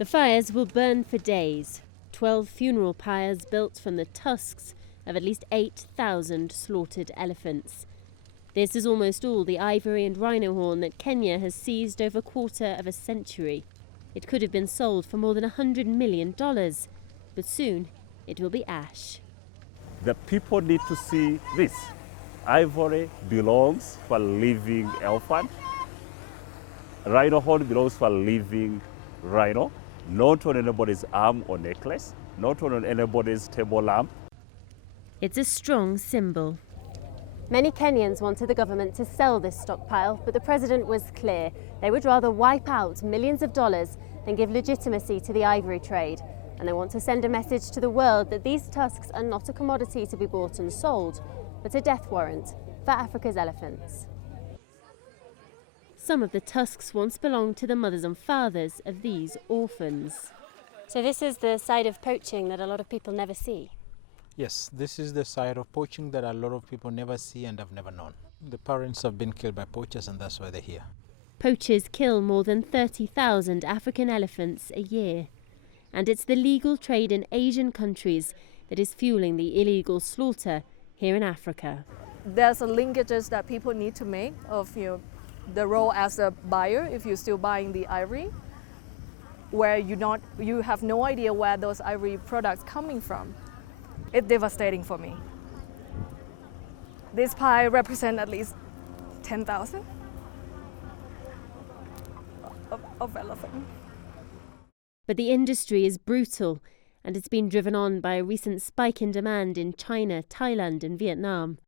The fires will burn for days. 12 funeral pyres built from the tusks of at least 8,000 slaughtered elephants. This is almost all the ivory and rhino horn that Kenya has seized over a quarter of a century. It could have been sold for more than $100 million, but soon it will be ash. The people need to see this. Ivory belongs to a living elephant. Rhino horn belongs to a living rhino, not on anybody's arm or necklace, not on anybody's table lamp. It's a strong symbol. Many Kenyans wanted the government to sell this stockpile, but the president was clear. They would rather wipe out millions of dollars than give legitimacy to the ivory trade. And they want to send a message to the world that these tusks are not a commodity to be bought and sold, but a death warrant for Africa's elephants. Some of the tusks once belonged to the mothers and fathers of these orphans. So this is the side of poaching that a lot of people never see. Yes, this is the side of poaching that a lot of people never see and have never known. The parents have been killed by poachers and that's why they're here. Poachers kill more than 30,000 African elephants a year. And it's the legal trade in Asian countries that is fueling the illegal slaughter here in Africa. There's a linkages that people need to make of the role as a buyer if you're still buying the ivory, where you have no idea where those ivory products coming from. It's devastating for me. This pie represents at least 10,000 of elephant. But the industry is brutal, and it's been driven on by a recent spike in demand in China, Thailand and Vietnam.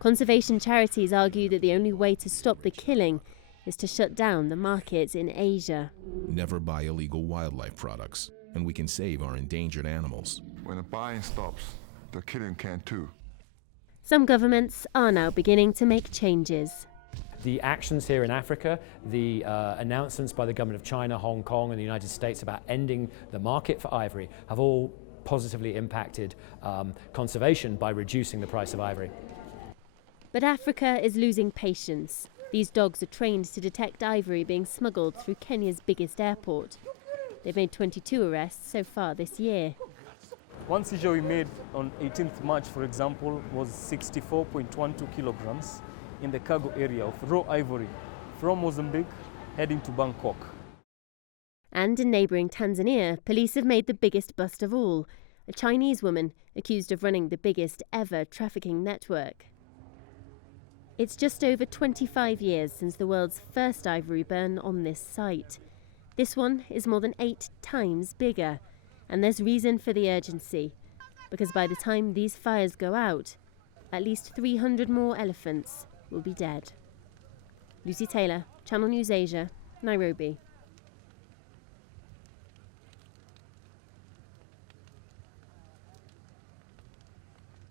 Conservation charities argue that the only way to stop the killing is to shut down the market in Asia. Never buy illegal wildlife products, and we can save our endangered animals. When the buying stops, the killing can too. Some governments are now beginning to make changes. The actions here in Africa, the announcements by the government of China, Hong Kong and the United States about ending the market for ivory have all positively impacted conservation by reducing the price of ivory. But Africa is losing patience. These dogs are trained to detect ivory being smuggled through Kenya's biggest airport. They've made 22 arrests so far this year. One seizure we made on 18th March, for example, was 64.12 kilograms in the cargo area of raw ivory from Mozambique heading to Bangkok. And in neighbouring Tanzania, police have made the biggest bust of all, a Chinese woman accused of running the biggest ever trafficking network. It's just over 25 years since the world's first ivory burn on this site. This one is more than 8 times bigger, and there's reason for the urgency, because by the time these fires go out, at least 300 more elephants will be dead. Lucy Taylor, Channel News Asia, Nairobi.